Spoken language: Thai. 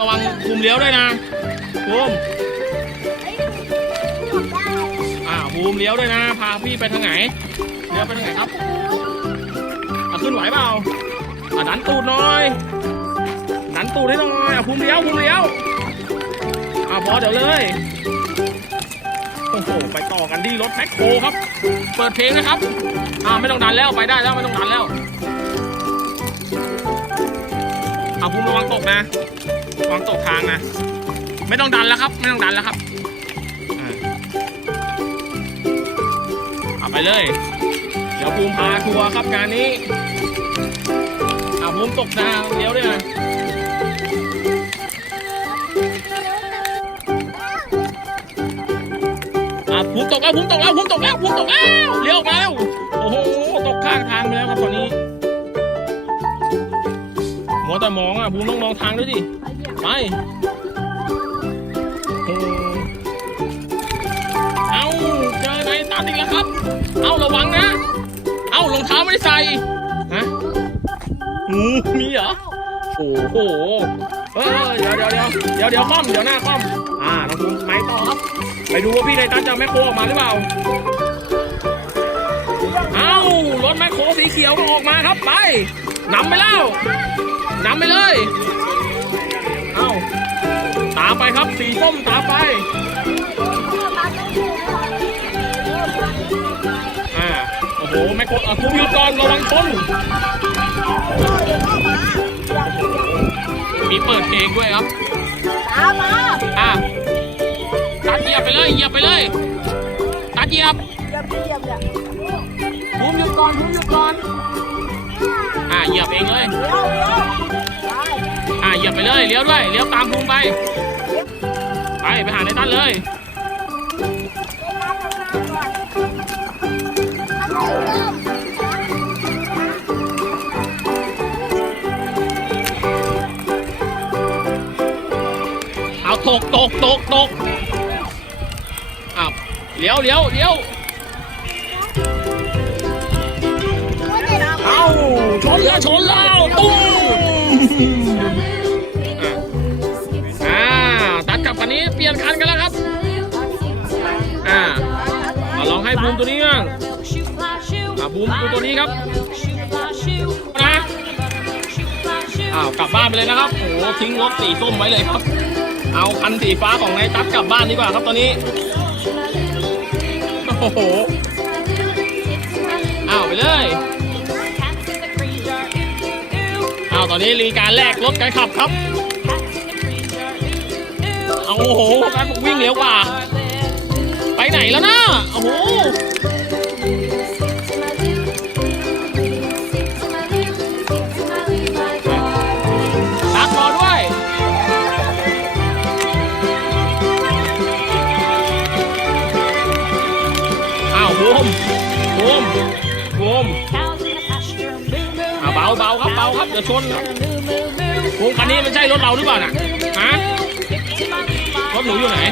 ระวังภูมิเลี้ยวด้วยนะภูมิอ่าภูมิเลี้ยวด้วยนะ พาพี่ไปทางไหน เลี้ยวไปทางไหนครับอะขึ้นไหวเปล่าอะดันตูดหน่อย ดันตูดให้หน่อยอะภูมิเลี้ยวภูมิเลี้ยวอะพอเดี๋ยวเลย โอ้โห ไปต่อกันที่รถแม็คโครครับ เปิดเพลงนะครับ อ่าไม่ต้องดันแล้วไปได้แล้วไม่ต้องดันแล้วอะภูมิระวังตกนะ ระวังตกทางนะ ไม่ต้องดันแล้วครับ ไม่ต้องดันแล้วครับเอาไปเลย เดี๋ยวภูมิพาทัวร์ครับงานนี้อาภูมิตกนะเลี้ยวด้วยนะอาภูมิตกแล้วภูมิตกแล้วภูมิตกแล้วภูมิตกแล้วเลี้ยวมาแล้วโอ้โหตกข้างทางไปแล้วครับตอนนี้มัวแต่มองอะภูมิต้องมองทางด้วยดิ ไปโอ้เอาเจอไหนตัดอีแล้วครับ เอาระวังนะ เอารองเท้าไม่ได้ใส่ฮะงูมีเหรอโอ้โหเออเดี๋ยวเดี๋ยวเดี๋ยวเดี๋ยวเดี๋ยวคว่ำเดี๋ยวหน้าคว่ำอ่าน้องภูมิไม้ต่อครับ ไปดูว่าพี่ในตันจะแมคโคออกมาหรือเปล่าเอารถแมคโคสีเขียวก็ออกมาครับไปนำไปแล้วนำไปเลยามไปครับ สีส้มตามไป อ่า โอ้โห แม่กดอะคุณหยุดก่อนระวังชนมีเปิดเพลงด้วยครับตามมาอะตัดเหยียบไปเลยเหยียบไปเลย ตัดเหยียบเยี่ยมเยี่ยมเนี่ยภูมิหยุดก่อนภูมิหยุดก่อน อ่าเหยียบเองเลยเลี้ยวเลี้ยวไปอ่าเหยียบไปเลยเลี้ยวด้วยเลี้ยวตามภูมิไป ไป ไปหาในตั้นเลยเอาตกตกตกตกอ้าวเลี้ยวเลี้ยวเลี้ยวเอาชนแล้วชนแล้วตุ้ม ให้บูมตัวนี้บ้างอ่าบูมดูตัวนี้ครับนะอ้าวกลับบ้านไปเลยนะครับโอ้โหทิ้งรถสีส้มไว้เลยครับ เอาคันสีฟ้าของนายตั๊กกลับบ้านดีกว่าครับตอนนี้โอ้โหอ้าวไปเลยอ้าวตอนนี้รีการแลกรถกันขับครับเอาโอ้โหการวิ่งเร็วกว่า ไปไหนแล้วนะโอ้โหตักรอด้วยอ้าวบูมบูมบูมอ่าเบาเบาครับเบาครับเดี๋ยวชนครับบูมคันนี้มันใช่รถเราหรือเปล่าน่ะฮะรถหนูอยู่ไหน